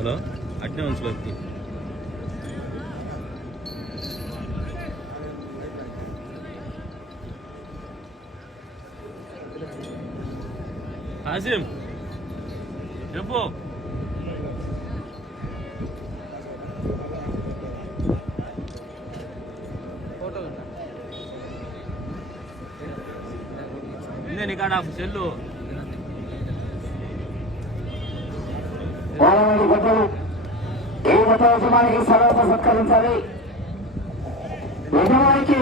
Hello అట్నే ఉంచుకోండి. హాసిం చెప్పు. నీకాడ చెల్లు ఏ మత యజమానికి సర్వత సత్కరించాలి. యజమానికి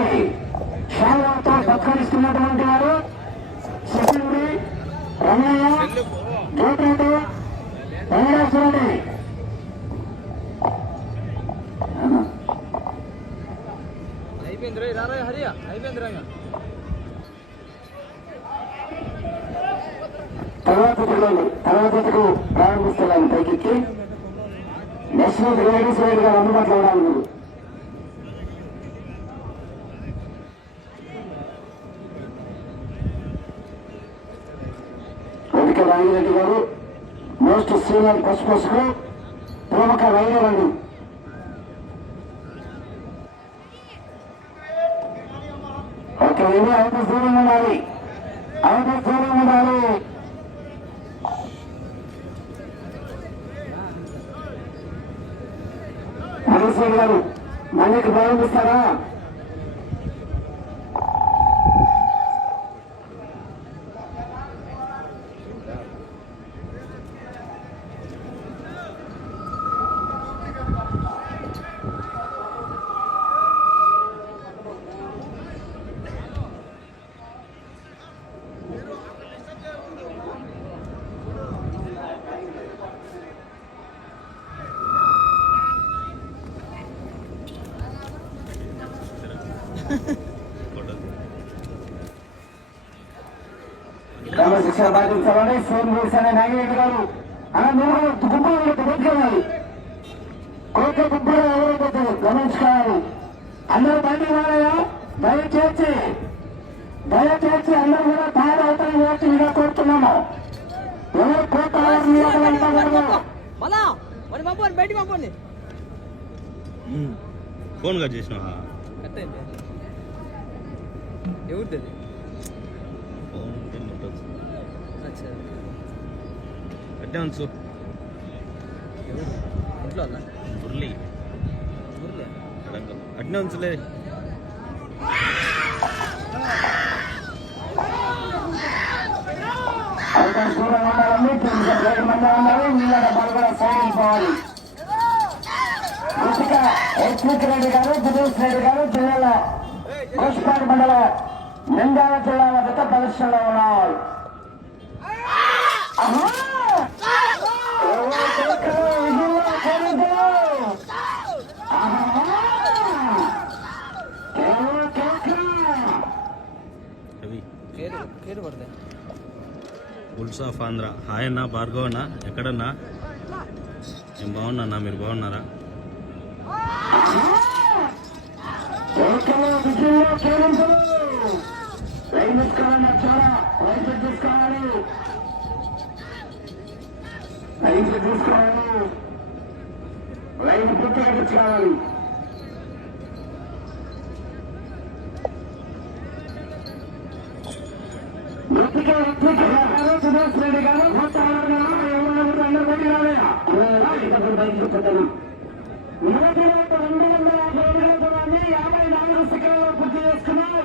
శాలతో సత్కరిస్తున్నటువంటి వారు శశివుడి రమణయ్య గోట్రెడ్డి వెంకటేశ్వరుడి. తర్వాతకు ప్రారంభిస్తున్నాను. పైకి నేషనల్ లేడీస్ రైడ్ గారు అందుబాటులో ఉన్నారు. మీరు కోరిక రాగిరెడ్డి గారు మోస్ట్ సీనియర్ పశుపోషకు ప్రముఖ రైడరండి. ఓకే, ఇది అవుట్ దూరం ఉండాలి, అవుట్ దూరం ఉండాలి. హరీశ్వర్ గారు మళ్ళీకి ప్రారంభిస్తారా? క్రమశిక్షణ పాటించాలని సోమ్ అనే నాగిరెడ్డి గారు అలా గుంపులు పెట్టుకోవాలి. కోట్ల గుంపులు ఎవరైతే గమనించుకోవాలి. అందరూ బయటకు రాలయా, దయచేసి అందరూ కూడా తయారవుతారని వచ్చి ఇలా కోరుతున్నాము. ఎవరు కోట ఫోన్ కట్ చేసినా ఎవరిది అట్టే ఉంచు. ఇంట్లో మురళి అట్నే ఉంచలే. రెడ్డి గారు, దినేష్ రెడ్డి గారు జిల్లాల గోష్పాడు మండల నంద్యాల జిల్లాల గత ప్రదర్శనలో ఉన్నారు. ఉల్స్ ఆఫ్ ఆంధ్ర. హాయ్ అన్న, భార్గవ్ అన్న, ఎక్కడన్నా? నేను బాగున్నా, మీరు బాగున్నారా? రైలు పూర్తిగా తెచ్చుకోవాలి. సురేష్ రెడ్డి గారు అందరూ బయట రాలేదా? మొదటి 254 సెకండ్లలో పూర్తి చేసుకున్నాయి.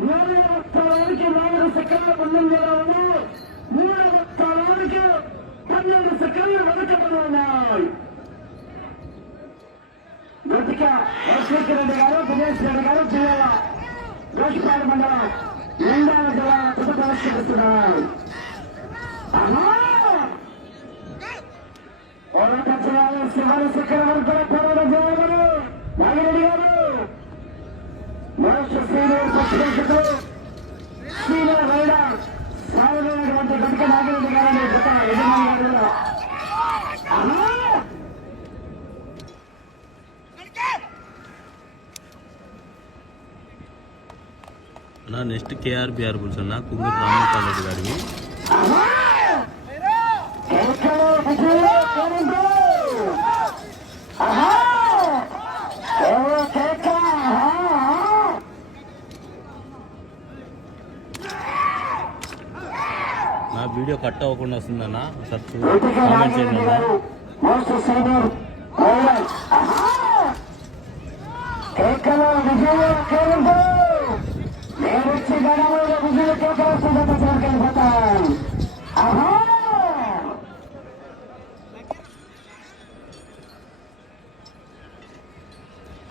3వ స్థానానికి 4 సెకండ్ల ముందంజలో ఉన్నాయి. 3వ స్థానానికి 12 సెకండ్లు వెనుకబడి ఉన్నాయి. గట్టిగా రాజశేఖర రెడ్డి గారు, దినేష్ రెడ్డి గారు జిల్లాల గోష్పాడు మండలం నంద్యాల జిల్లా ప్రదర్శిస్తున్నారు. పోరాటం చేయాలి. శివారి శిఖర వరకు పోరాటం చేయాలి. నాగిరెడ్డి గారు మోస్ట్ సీనియర్ పశుపోషకులు, సీనియర్ రైడర్ సాగుతున్నటువంటి గట్టిక నాగిరెడ్డి గారిని గత యజమాని గారు అన్నా. నెక్స్ట్ కేఆర్బిఆర్ బుల్స్ అన్న, కుందూరు రామగోపాల్ రెడ్డి గారివి. ఆహా ఎవరో కేక నా వీడియో కట్ అవ్వకుండా వస్తుందన్నా ఒకసారి కామెంట్ చేయండి అన్న. మోస్ట్ సీనియర్ కేకలో విజయ కేరింపు నేను వచ్చి గడవలో విజయ కేక వస్తుందంటే సరికెళ్ళిపోతాను. ఆహా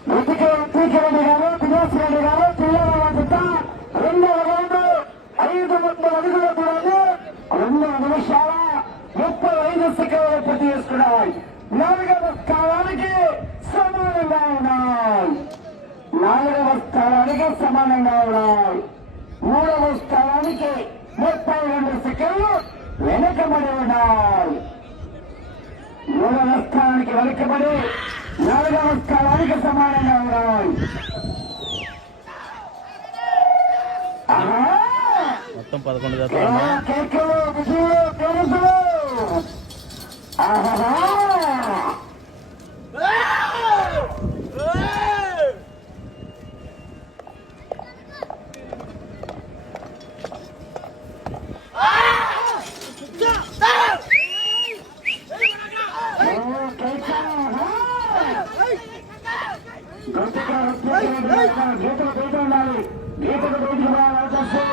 రెడ్డి గారు దినేష్ రెడ్డి గారు పిల్లల వద్ద రెండవ రౌండ్ 5 అడుగుల దూరాన్ని 2 నిమిషాల 35 సెకండ్లు పూర్తి చేసుకున్నాయి. 4వ స్థానానికి సమానంగా ఉన్నాయి. 4వ స్థానానికి సమానంగా ఉన్నాయి. 3వ స్థానానికి 32 సెకండ్లు వెనకబడి ఉన్నాయి. 3వ స్థానానికి వెనకబడి 4వ స్థానానికి సమానంగా ఉన్నాయి. మొత్తం 11 జతలు అన్నా. గీతలు బయట ఉండాలి. గీతలు బయటకు రావాలి అవకాశం.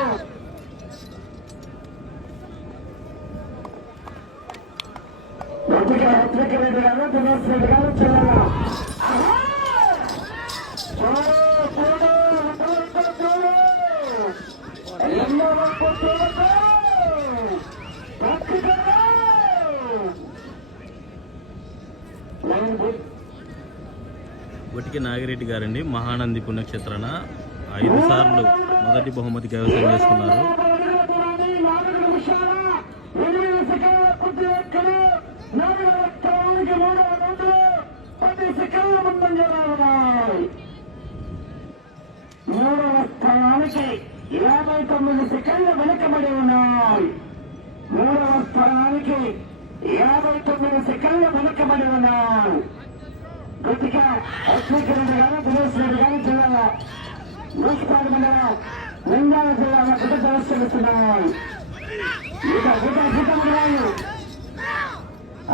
హెచ్చరిక రెడ్డి గారు దినేష్ రెడ్డి గారు చెల్లెల బొటికి నాగిరెడ్డి గారండి మహానంది పుణ్యక్షేత్రాన 5 సార్లు మొదటి బహుమతి కైవసం చేసుకున్నారు. మూడవ స్థానానికి 59 సెకండ్లు వెనకబడి ఉన్నాయి. 3వ స్థానానికి 59 సెకండ్లు వెనకబడి ఉన్నాయి. గట్టిగా అశ్వకిరణ్ గారు దినేష్ రెడ్డి గారు జిల్లాల నూసిపాడు మండలం నంద్యాల జిల్లాలో గత ప్రదర్శిస్తున్నాయి. గీతమ్మడి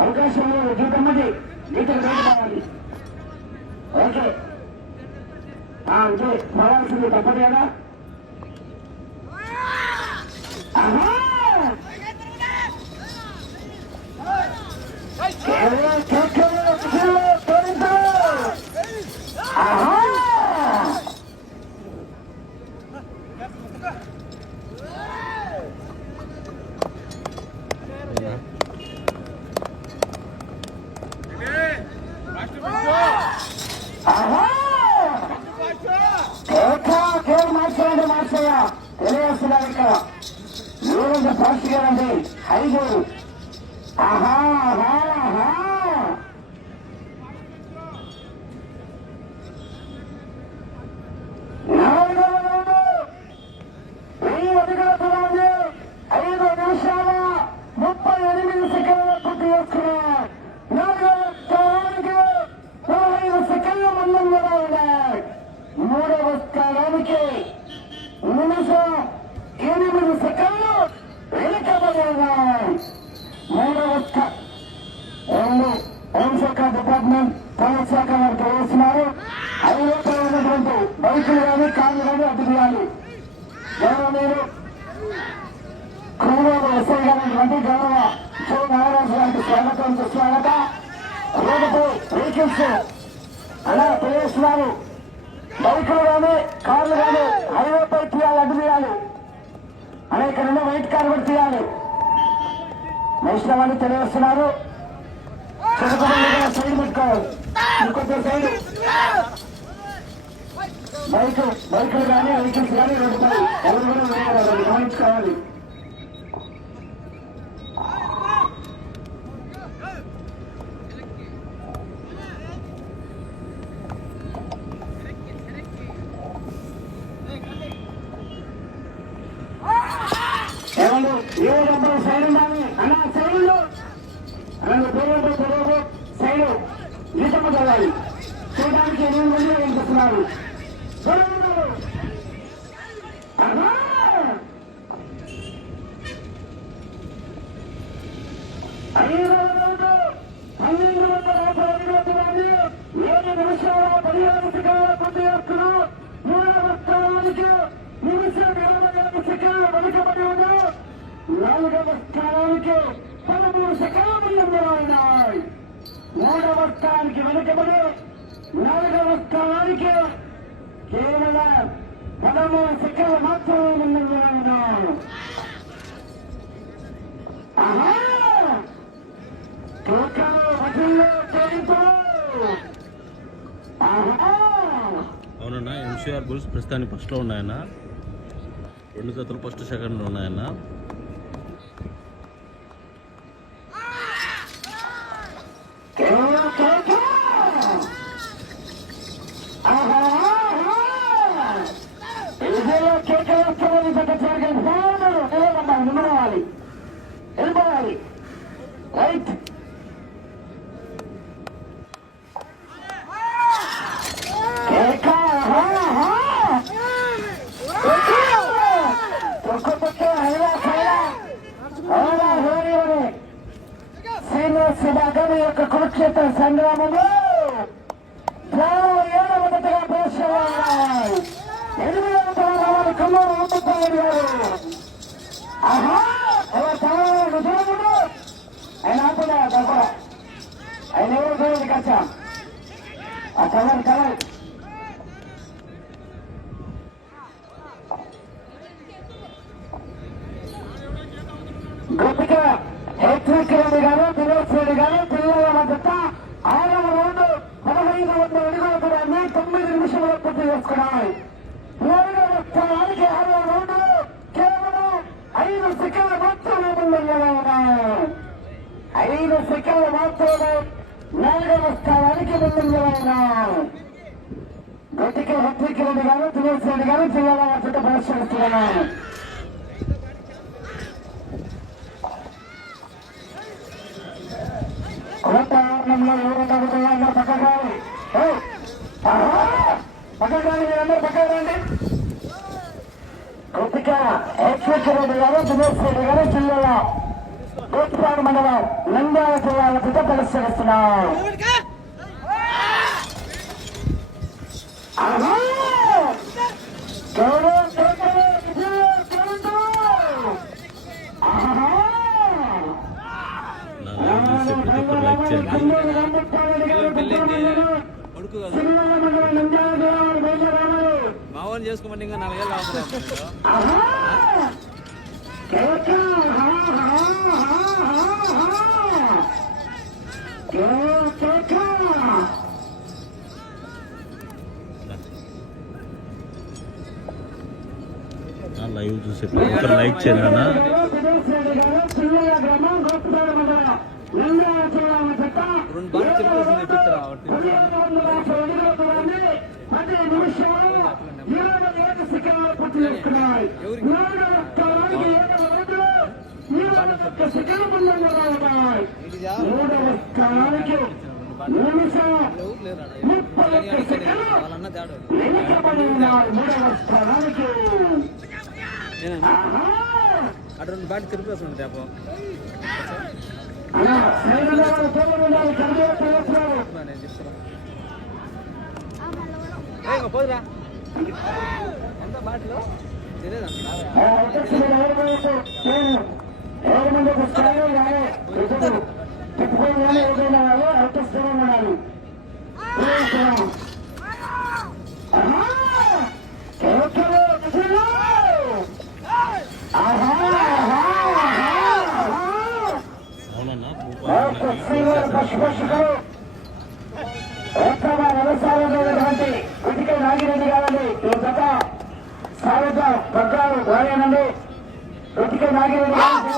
అవకాశం లేదు. గీతమ్మడి గీతలు బయట కావాలి. ఓకే అంటే పోవాల్సింది తప్పదు కదా. తెలియస్తున్నారు ఇక్కడ ఊరంతా ఫాస్ట్ గారండి. 5 ఆహా ఆహా ఆహా 5 నిమిషాల 38 సెకండ్లు పూర్తి చేసుకున్నారు. 4వ స్థానానికి 15 సెకండ్ల ముందంగా ఉన్నాయి. 3వ స్థానానికి నిమిషం 8 సెకండ్లు వెనుకబడి ఉన్నాయి. 3వ హోంశాఖ డిపార్ట్మెంట్ పోలీస్ శాఖ వారు తెలియజేస్తున్నారు. 5 ఉన్నటువంటి బైకులు కానీ కార్లు కానీ అడ్డు చేయాలి. గౌరవనీయులు క్రూరూరు ఎస్ఐ గారైనటువంటి గౌరవ చో నాగరాజు గారికి స్వాగతం సుస్వాగత. రోడ్డుపై వెహికల్స్ అలా తెలియజేస్తున్నారు. బైకులు కానీ కార్లు కానీ హైవేపై తీయాలి, అడ్డు తీయాలి. అనేక 2 వైట్ కార్ కూడా తీయాలి. వైష్ణవాన్ని తెలియజేస్తున్నారు. సైడ్ పెట్టుకోవాలి. ఇంకొక సైడ్ బైకులు కానీ వెహికల్స్ కానీ రోడ్డుపై ఎవరు కూడా వేయగలరు, గమనించుకోవాలి. సైడ్ ఉండాలి. అలా సైడ్ అలా దూరం సైడ్ ఈతమ్మ చదవాలి చూడడానికి 8 మంది కనిపిస్తున్నారు. నాలుగవ స్థానానికి 13 సెకండ్లు ఉన్నాయి. మూడవ స్థానానికి వెనుకబడి నాలుగవ స్థానానికి కేవలం 13 సెకండ్లు మాత్రమే ముందున్నారు. అవునన్నా ఎంసీఆర్ బుల్స్ ప్రస్తుతానికి ఫస్ట్లో ఉన్నాయన్న. 2 జతలు ఫస్ట్ సెకండ్లో ఉన్నాయన్న. వెళ్ళిపోవాలి రైట్ శ్రీనివాస్ సుధాకర్ యొక్క కురుక్షేత్ర సంగ్రామంలో 7వ జతగా ప్రవేశించారు. 8వ స్థానానికి కమ్మూరు అమ్ముతారు గారు. ఆయన ఆపుదా దగ్గర ఆయన ఎవరు చూడండి కాచా ఆ కలర్ గొప్పగా హెచ్విక్ రెడ్డి గారు దినేష్ రెడ్డి గారు పిల్లల మద్దత 6వ రౌండ్ 1500 అడుగుల దూరాన్ని 9 నిమిషంలో పూర్తి చేసుకున్నాయి. 7వ స్థానానికి 6వ రౌండ్ కేవలం 5 సెకండ్లు మాత్రమే ముందున్నాయి. 5 సెకండ్లు మాత్రమే 4వ స్థానానికి ముందున్నాయి. గట్టిగా హెచ్విక్ రెడ్డి గారు దినేష్ రెడ్డి గారు పిల్లల మద్దత పరిశీలిస్తున్నారు. వాతావరణంలో ఎవరు తగ్గుతున్నా పక్కగాలి పక్కగాలి మీరందరూ పక్కన రండి. కొద్దిగా హెచ్విక్ రెడ్డి గారు దినేష్ రెడ్డి గారు జిల్లాల గోత్పాడు మండలం నంద్యాల జిల్లాల పిత పరిశీలిస్తున్నారు. మావోని చేసుకోమంటే ఇంకా 4 ఏళ్ళు అవుతుంది. లైవ్ చూసే ఒకరు లైక్ చేయాలి. అటు 2 బాటి తిరిపేస్తుంది తేప పోదురా ఎంత బాటిలో వ్యవసాయంలోటువంటి గుడికి నాగిరెడ్డి గారండి. ఈ జత సారథ పగ్గాలు వారేనండి. గుడికి నాగిరెడ్డి గారు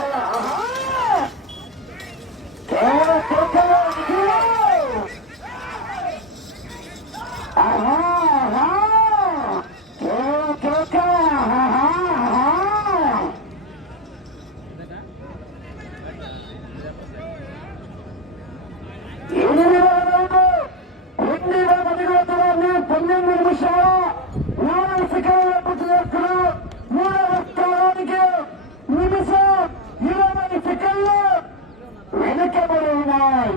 ప్రవేశిస్తున్నాయి.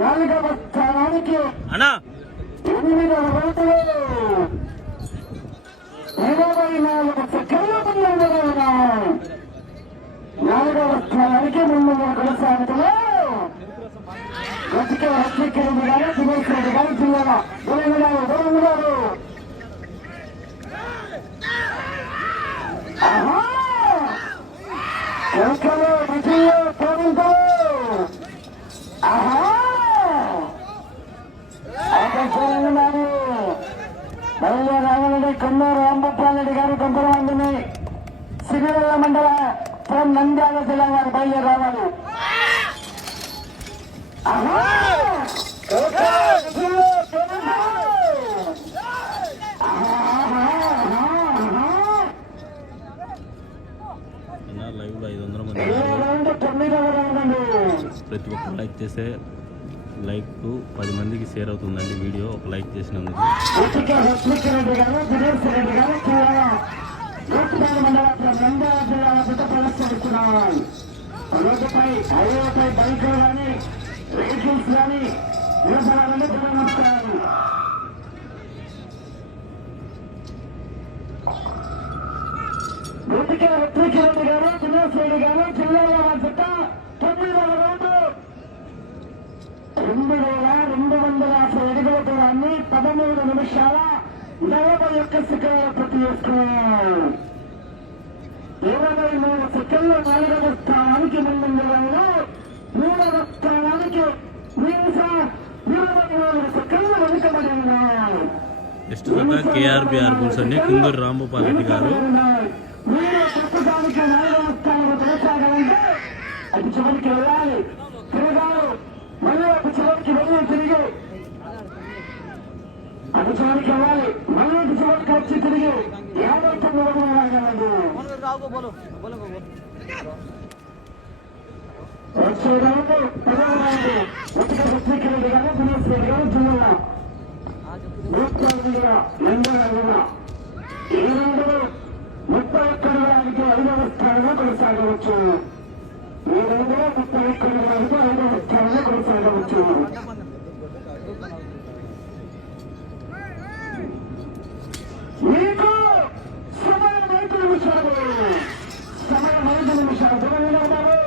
4వ స్థానానికి అన్నా 8వ రౌండ్లో 24 సెకండ్ల ముందంజలో ఉన్నాయి. 4వ స్థానానికి ముందుగా కొనసాగుతున్నాయి. గతిక హస్తికిరణ్ గారు దినేష్ రెడ్డి గారు జిల్లాలో దూరంగా విజయ పోలిందో ఆకర్షణలు బయలు రావాలని కొన్నూరు రాంభూపాలరెడ్డి గారు కొంతమందిని సిరివెల్ల మండల నంద్యాల జిల్లా వారు బయలు రావాలి. లైవ్ లో 500 మంది ఉన్నారు. ప్రతి ఒక్కరు లైక్ చేస్తే లైక్ 10 మందికి షేర్ అవుతుందండి వీడియో. ఒక లైక్ చేసినందుకు రోడ్డుపై హైవేపై బైకులు కానీ వెహికల్స్ కానీ నిలబడాలని నమస్కారం. రోడ్డుకే రెడ్డి గారు దినేష్ రెడ్డి గారు జిల్లాలో జత 9వ రౌండ్ 2250 అడుగుల దూరాన్ని 13 నిమిషాల 41 సెకండ్ల పూర్తి చేసుకున్నారు. 23 సెకండ్లు 4వ స్థానానికి ముందంజలో 3వ స్థానానికి 23 సెకండ్లు వెనుకబడి ఉన్నారు. నెక్స్ట్ కేఆర్బిఆర్ బుల్స్ అండి కుందూరు రాంభూపాలరెడ్డి గారు. మీరు ప్రస్తుతానికి 4వ స్థానంలో కొనసాగాలంటే అటు చివరికి వెళ్ళాలి, తిరగాలి, మళ్ళీ అటు చివరికి వెళ్ళి తిరిగి అటు చివరికి వెళ్ళాలి, మళ్ళీ అటు చివరికి వచ్చి తిరిగి 59 అడుగులు లాగాలండి. వచ్చే రౌండ్ 10వ రౌండ్ ఉత్తర పత్రికరెడ్డి గారు దినేష్ రెడ్డి గారు జిల్లా నంద్యాల. ఈ రౌండ్లో 31 అడుగులకి 5వ స్థానంలో కొనసాగవచ్చు. ఈ రౌండ్లో 31 అడుగులకి 5వ స్థానంలో కొనసాగవచ్చు. మీకు సమయం 5 నిమిషాలు. సమయం 5 నిమిషాలు. దూరంగా ఉన్నారు.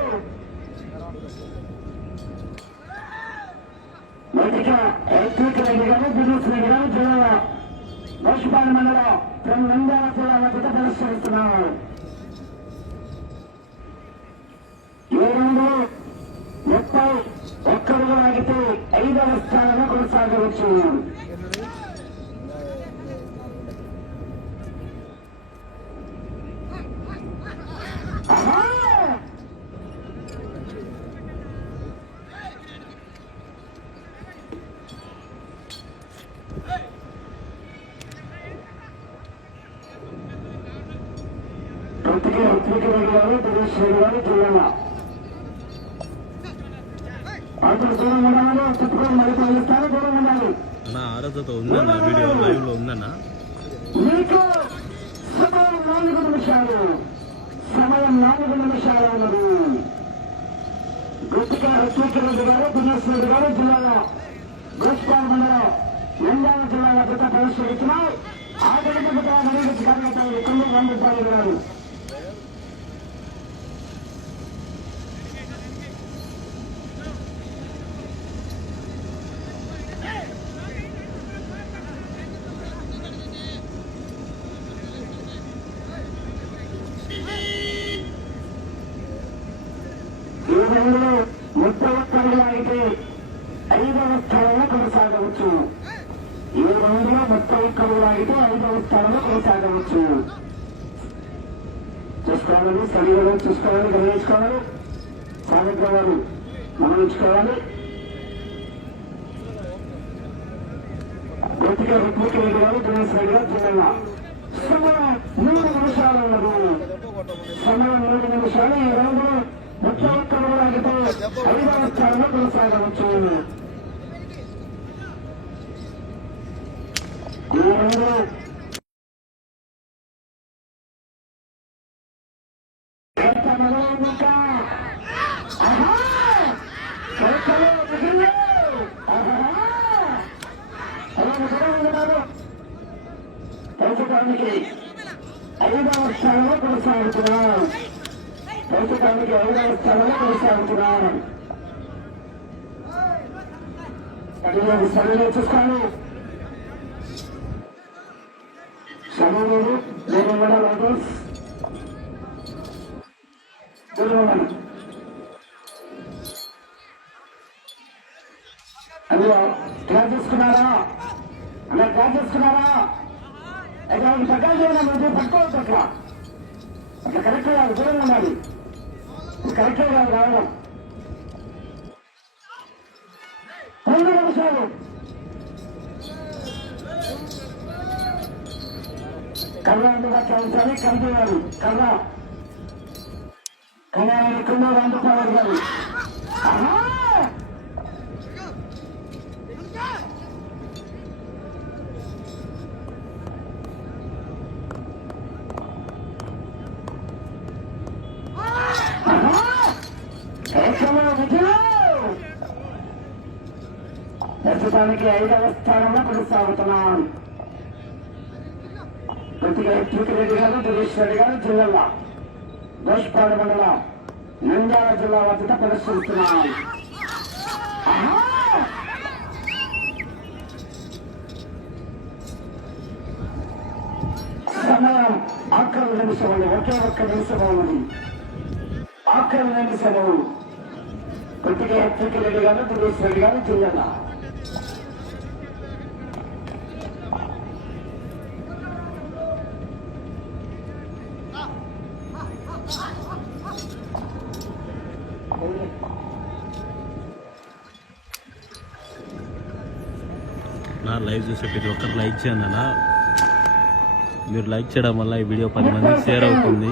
మొదటిగా రెడ్డి గారు దినేష్ రెడ్డి గారు జిల్లా మోషపాల మండలం నంద్యాల జిల్లా వద్ద పరిష్కరిస్తున్నారు. ఈ రౌండ్లో 31 ఆగితే 5వ స్థానంలో కొనసాగవచ్చు. రెడ్డి గారు దినేష్ రెడ్డి గారు జిల్లా అతను దూరం ఉండాలి. చుట్టుకొని మరి తొలగిస్తారు, దూరం ఉండాలి. అన్న ఆరోగ్యత ఉందన్న వీడియో లైవ్ లో ఉందన్న. మీకు సమయం 4 నిమిషాలు. సమయం 4 నిమిషాలు ఉన్నది. గుర్తుగా రెడ్డి గారు దినేష్ రెడ్డి గారు జిల్లా గోస్పాల మండలం నంద్యాల జిల్లా వద్ద పరిష్కరించినాయి. ఆ గణపతి కార్యకర్తలు కుందూరు రాంభూపాలరెడ్డి గారు. ఈ రౌండ్లో 31 అడుగులు అయితే 5వ స్థానంలో కొనసాగవచ్చు. ఈ రౌండ్లో 31 అడుగులు అయితే 5వ స్థానంలో కొనసాగవచ్చు. చూసుకోవాలి, శరీరం చూసుకోవాలి, గమనించుకోవాలి, సాధించుకోవాలి, గమనించుకోవాలి. గట్టిగా రెడ్డి గారు దినేష్ రెడ్డి గారు జిల్లా సమయం 3 నిమిషాలు ఉన్నది. సమయం 3 నిమిషాలు. ఈ రౌండ్లో 31 అడుగులు ఆగితే 5వ స్థానంలో కొనసాగవచ్చు. ఈ రౌండ్లో ప్రస్తుతానికి 5వ స్థానంలో కొనసాగుతున్నారు. ప్రస్తుతానికి 5వ స్థానంలో కొనసాగుతున్నారు. పదిహేను సర్వేలో చూస్తాను. సమూహులు దేవగడ లోటస్ అందులో క్లాస్ చేసుకున్నారా అలా క్లాస్ చేసుకున్నారా అయితే వాళ్ళకి ప్రకాశం చేయడం అంటే పట్టుకోవచ్చు. అట్లా కరెక్ట్ కాదు, దూరంగా ఉండాలి. కరెక్ట్ కాదు రావడం. 2 నిమిషాలు కర్ర అందుబాటులో ఉంచాలి. కంపెనీ కర్ర కళ్యాణి కుండ రాంపవర్ గారు ప్రస్తుతానికి 5వ స్థానంలో కొనసాగుతున్నాం. కొద్దిగా రెడ్డి గారు, దినేష్ రెడ్డి గారు జిల్లా దోషపాడు మండలం నంద్యాల జిల్లా వద్ద ప్రదర్శిస్తున్నాం. సమయం ఆఖరి నిమిషం ఉంది. ఒకే ఒక్క నిమిషం ఉంది. ఆఖరి నిమిషము. కొద్దిగా రెడ్డి గారు, దినేష్ రెడ్డి గారు జిల్లా నా లైవ్ చూసే ప్రతి ఒక్కరు లైక్ చేయండి అన్న. మీరు లైక్ చేయడం వల్ల ఈ వీడియో 10 మందికి షేర్ అవుతుంది.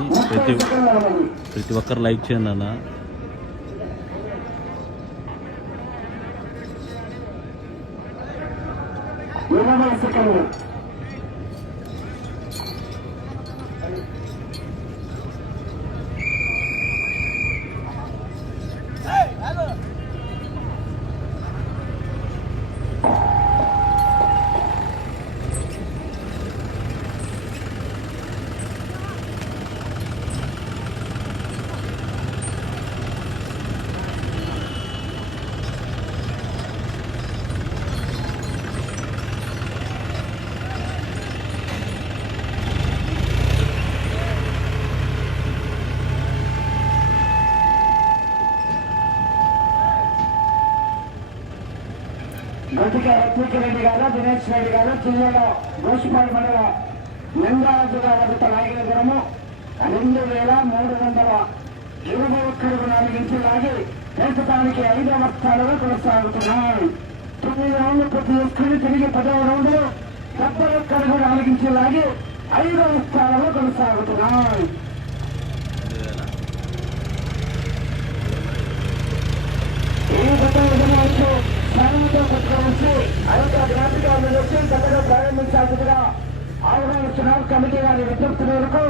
ప్రతి ఒక్కరు లైక్ చేయండి అన్న. గట్టిగా రెడ్డి గారు, దినేష్ రెడ్డి గారు జిల్లాలో దోషపాడు మండలం నంద్యాల జిల్లా వద్ద లాగిన దూరము 2321 ఇంచులు లాగి ప్రస్తుతానికి 5వ స్థానంలో కొనసాగుతున్నాయి. 9 రౌండ్లు పూర్తి చేసుకుని తిరిగి 10వ రౌండ్ 71 ఇంచులు లాగి 5వ స్థానంలో కొనసాగుతున్నాయి. ఈ విధంగా స్థానంతో పట్టుకోవచ్చు. అదొక జ్ఞాపిక వచ్చి చక్కగా ప్రారంభించాల్సిందిగా ఆహ్వానిస్తున్నారు. కమిటీ వారి విజ్ఞప్తి మేరకు